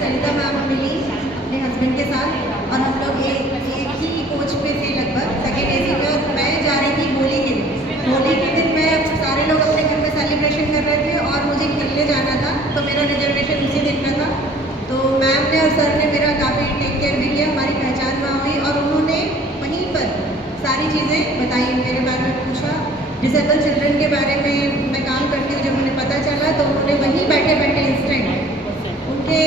सरिता ma'am मिली अपने husband के साथ और हम लोग एक ही कोच पे थे लगभग, सेकेंड एसी पे। और मैं जा रही थी होली के दिन। होली के दिन मैं सारे लोग अपने घर में सेलिब्रेशन कर रहे थे और मुझे खेलने जाना था, तो मेरा रिजर्वेशन उसी दिन का था। तो मैम ने और सर ने मेरा काफ़ी टेक केयर भी किया, हमारी पहचान वहाँ हुई और उन्होंने वहीं पर सारी चीज़ें बताई, मेरे बारे में पूछा। डिसेबल चिल्ड्रन के बारे में मैं काम करती हूँ, जब उन्हें पता चला तो उन्होंने वहीं बैठे बैठे इंस्टेंट उनके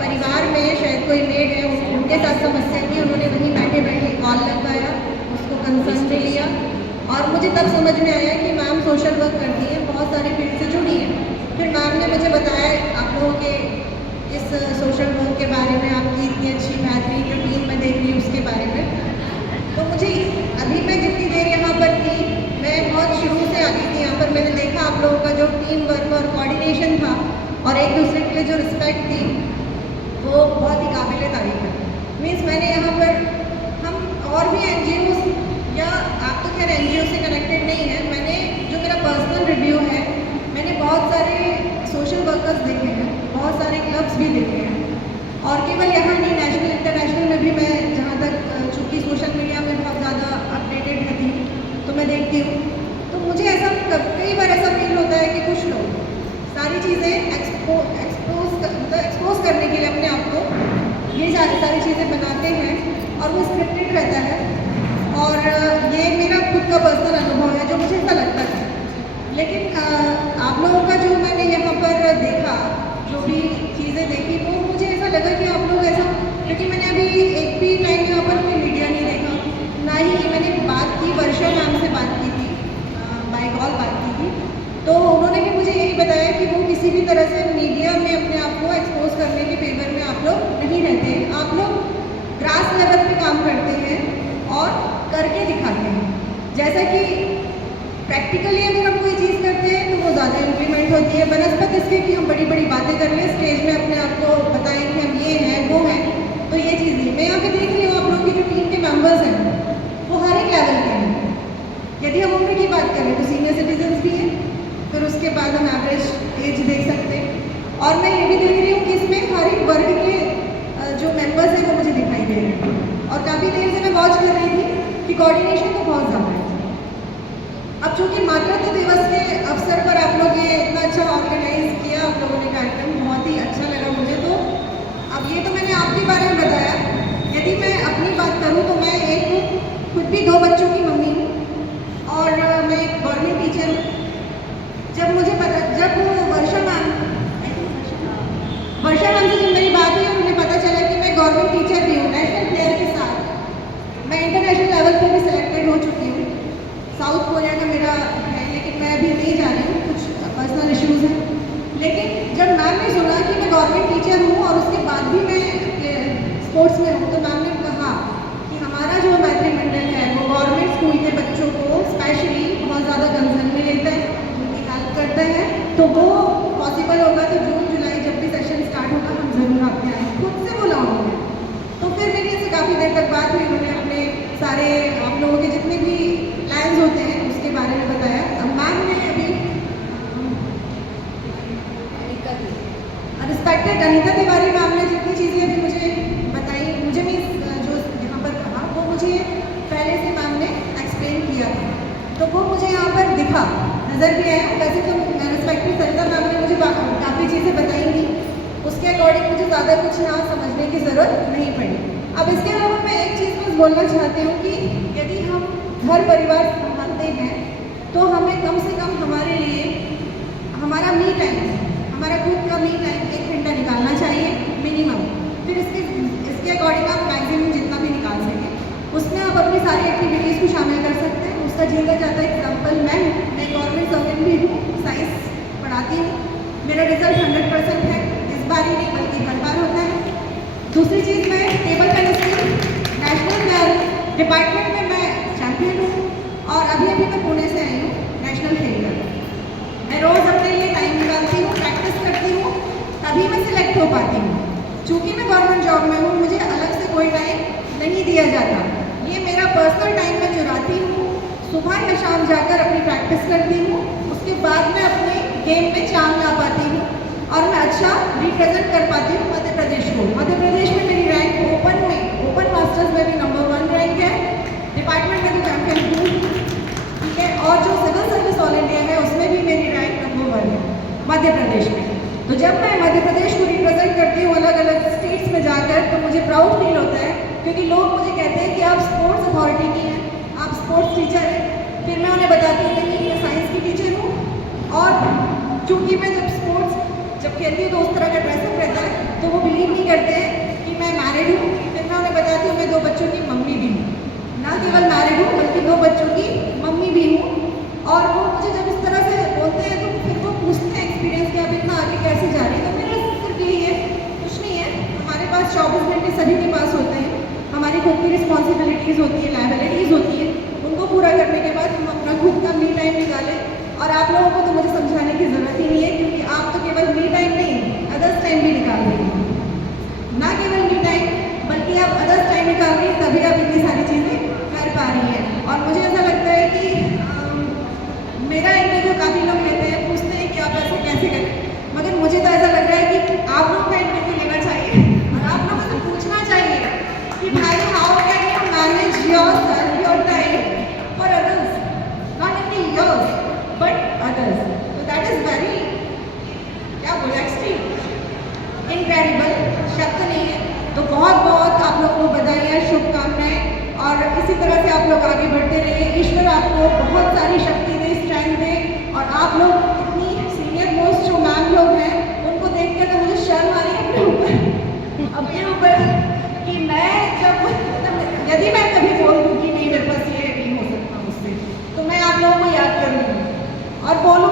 परिवार में शायद कोई मेड है, उनके साथ समस्या थी, उन्होंने वहीं बैठे बैठे कॉल लगवाया, उसको कंसर्न में लिया। और मुझे तब समझ में आया कि मैम सोशल वर्क करती है, बहुत सारे फील्ड से जुड़ी है। फिर मैम ने मुझे बताया आप लोगों के इस सोशल वर्क के बारे में, आपकी इतनी अच्छी बेहतरीन रूटीन मैं देख रही हूँ उसके बारे में। तो मुझे अभी मैं जितनी देर यहाँ पर थी, मैं बहुत शुरू से आ गई थी यहाँ पर, मैंने देखा आप लोगों का जो टीम वर्क और कोऑर्डिनेशन था और एक दूसरे के लिए जो रिस्पेक्ट थी, वो बहुत ही काबिल तारीफ है। मीन्स मैंने यहाँ पर हम और भी NGOs, या आप तो खैर NGO से कनेक्टेड नहीं है, मैंने जो मेरा पर्सनल रिव्यू है, मैंने बहुत सारे सोशल वर्कर्स देखे हैं, बहुत सारे क्लब्स भी देखे हैं। और केवल यहाँ नहीं, नेशनल इंटरनेशनल में भी मैं जहाँ तक, चूँकि सोशल मीडिया में बहुत ज़्यादा अपडेटेड रहती हूँ तो मैं देखती हूँ, तो मुझे ऐसा कई बार ऐसा फील होता है कि कुछ लोग सारी चीज़ें एक्सपोज करने के लिए अपने आप को ये सारी चीज़ें बनाते हैं और वो स्क्रिप्टेड रहता है। और ये मेरा खुद का पर्सनल अनुभव है जो मुझे ऐसा लगता है। लेकिन आप लोगों का जो मैंने यहाँ पर देखा, जो भी चीज़ें देखी, वो मुझे ऐसा लगा कि आप लोग ऐसा, क्योंकि मैंने अभी एक भी टाइम यहाँ पर कोई मीडिया नहीं देखा, ना ही मैंने बात की, वर्षा मैम से बात की थी, बाय कॉल बात की थी, तो उन्होंने भी मुझे यही बताया कि वो किसी भी तरह से मीडिया में अपने आप को एक्सपोज करने के फेवर में आप लोग नहीं रहते हैं। आप लोग ग्रास लेवल पे काम करते हैं और करके दिखाते हैं। जैसा कि प्रैक्टिकली अगर हम कोई चीज़ करते हैं तो वो ज़्यादा इम्प्लीमेंट होती है, बनस्पत इसके कि हम बड़ी बड़ी बातें कर लें, स्टेज में अपने आप को बताएं कि हम ये हैं वो हैं। तो ये चीज़ नहीं, मैं यहाँ पे देख रही हूँ आप लोगों की जो टीम के मेंबर्स हैं वो हर एक लेवल के हैं। यदि हम उम्र की बात करें तो सीनियर सिटीजन्स भी हैं, फिर उसके बाद हम एवरेज एज देख सकते हैं। और मैं ये भी देख रही हूँ कि इसमें हर एक वर्ग के जो मेंबर्स हैं वो मुझे दिखाई दे रहे हैं। और काफ़ी देर से मैं वॉच कर रही थी कि कोऑर्डिनेशन तो बहुत ज़्यादा है। अब चूँकि मातृत्व दिवस के अवसर पर आप लोग ये इतना अच्छा ऑर्गेनाइज किया आप लोगों ने कार्यक्रम, बहुत ही अच्छा लगा मुझे। तो अब ये तो मैंने आपके बारे में बताया, यदि मैं अपनी बात करूँ तो मैं एक खुद भी 2 बच्चों की मम्मी हूँ और मैं एक गवर्नमेंट टीचर हूँ। जब मुझे पता, जब वर्षा मैम से जब मेरी बात हुई और उन्हें पता चला कि मैं गवर्नमेंट टीचर भी हूँ, नेशनल प्लेयर के साथ, मैं इंटरनेशनल लेवल पर भी सिलेक्टेड हो चुकी हूँ। साउथ कोरिया का मेरा है, लेकिन मैं अभी नहीं जा रही हूँ, कुछ पर्सनल इश्यूज़ हैं। लेकिन जब मैम ने सुना कि मैं गवर्नमेंट टीचर हूँ और उसके बाद भी मैं स्पोर्ट्स में हूँ, तो मैम ने कहा कि हमारा जो मैत्री मंडल है वो गवर्नमेंट स्कूल के बच्चों को स्पेशली बहुत ज़्यादा कंसर्न में लेता है, उनकी हेल्प करता है। तो वो पॉसिबल होगा तो जून जुलाई जब भी सेशन स्टार्ट होगा हम ज़रूर आपके यहाँ खुद से बुलाऊँगी। तो फिर मेरी इससे काफ़ी देर तक बात हुई, उन्होंने अपने सारे आप लोगों के जितने भी प्लान्स होते हैं उसके बारे में बताया। अब मैम ने अभी रिस्पेक्टेड अनीता तिवारी मैम ने जितनी चीज़ें अभी मुझे बताई, मुझे भी जो यहाँ पर कहा वो मुझे पहले से मैम ने एक्सप्लेन किया था, तो वो मुझे यहाँ पर दिखा, नज़र भी आया। वैसे तो रिस्पेक्टेड सरिता मैम ने मुझे काफ़ी चीज़ें बताई थी, उसके अकॉर्डिंग मुझे ज़्यादा कुछ यहाँ समझने की ज़रूरत नहीं पड़ी। अब इसके अलावा मैं एक चीज़ बस बोलना चाहती हूँ कि यदि हम घर परिवार संभालते हैं तो हमें कम से कम हमारे लिए हमारा मी टाइम, हमारा खुद का मी टाइम 1 घंटा निकालना चाहिए मिनिमम। फिर इसके अकॉर्डिंग आप मैक्सिमम जितना भी निकाल सकें उसमें आप अपनी सारी एक्टिविटीज़ को शामिल कर सकते हैं। उसका जीता जाता एग्जाम्पल मैं गवर्नमेंट सर्वेंट भी हूँ, साइंस पढ़ाती हूँ, मेरा रिजल्ट 100% है, इस बार ही नहीं बल्कि हर बार होता है। दूसरी चीज़, मैं टेबल टेनिस की नेशनल डिपार्टमेंट में मैं चैम्पियन हूँ और अभी मैं पुणे से आई हूँ नेशनल खेल कर। मैं रोज़ अपने लिए टाइम निकालती हूँ, प्रैक्टिस करती हूँ, तभी मैं सिलेक्ट हो पाती हूँ। चूँकि मैं गवर्नमेंट जॉब में हूँ, मुझे अलग से कोई टाइम नहीं दिया जाता, ये मेरा पर्सनल टाइम मैं चुराती हूँ, सुबह या शाम जाकर अपनी प्रैक्टिस करती हूँ, उसके बाद मैं अपने गेम में चांद ला पाती हूँ। और मैं अच्छा रिप्रेजेंट कर पाती हूँ मध्य प्रदेश को। मध्य प्रदेश में मेरी रैंक ओपन मास्टर्स में भी नंबर 1 रैंक है, डिपार्टमेंट में भी चैम्पियन हूँ, ठीक है। और जो सिविल सर्विस ऑल इंडिया है उसमें भी मेरी रैंक नंबर 1 है मध्य प्रदेश में। तो जब मैं मध्य प्रदेश को रिप्रेजेंट करती हूँ अलग अलग स्टेट्स में जाकर, तो मुझे प्राउड फील होता है, क्योंकि लोग मुझे कहते हैं कि आप स्पोर्ट्स अथॉरिटी की हैं, आप स्पोर्ट्स टीचर हैं। फिर मैं उन्हें बताती हूँ कि मैं साइंस की टीचर हूँ, और चूँकि मैं जब खेलती हूँ तो उस तरह का ड्रेसअप रहता है, तो वो बिलीव नहीं करते हैं कि मैं मैरिड हूँ। फिर मैं उन्हें बताती हूँ मैं 2 बच्चों की मम्मी भी हूँ, ना केवल मैरिड हूँ बल्कि 2 बच्चों की मम्मी भी हूँ। और वो मुझे जब इस तरह से बोलते हैं तो फिर वो पूछते हैं एक्सपीरियंस कि आप इतना आगे कैसे जा रही है। तो मेरा सिर्फ यही है, कुछ नहीं है, हमारे पास 24 घंटे सभी के पास होते हैं, हमारी खुद की रिस्पॉन्सिबिलिटीज़ होती है, लायबिलिटीज़ होती है, उनको पूरा करने के बाद हम अपना खुद का मी टाइम निकालें। और आप लोगों को तो मुझे समझाने की ज़रूरत ही नहीं है, क्योंकि आप तो केवल मी टाइम नहीं, अदर्स टाइम भी निकाल रही हैं। ना केवल मी टाइम बल्कि आप अदर्स टाइम निकाल रही हैं, तभी आप इतनी सारी चीज़ें कर पा रही हैं। और मुझे ऐसा लगता है कि मेरा इंटरव्यू काफ़ी लोग लेते हैं, पूछते हैं कि आप ऐसा कैसे करें, मगर मुझे तो ऐसा लग रहा है कि आप लोगों का इंटरव्यू लेना चाहिए और आप लोगों से पूछना चाहिए कि भाई how can you manage yourself, your time for others, not only yours but others. तो दैट इज़ वेरी, क्या बोला, एक्सट्रीम, इनक्रेडिबल, शब्द नहीं है। तो बहुत बहुत आप लोगों को बधाई, शुभकामनाएं, और इसी तरह से आप लोग आगे बढ़ते रहिए। ईश्वर आपको बहुत सारी शक्ति दे, स्ट्रेंथ दे। और आप लोग इतनी सीनियर मोस्ट जो मैम लोग हैं, उनको देखकर तो मुझे शर्म आ रही है अपने ऊपर कि मैं जब यदि मैं कभी बोल दूँ कि नहीं मेरे पास ये नहीं हो सकता मुझसे, तो मैं आप लोगों को याद करूँगी और बोलूँ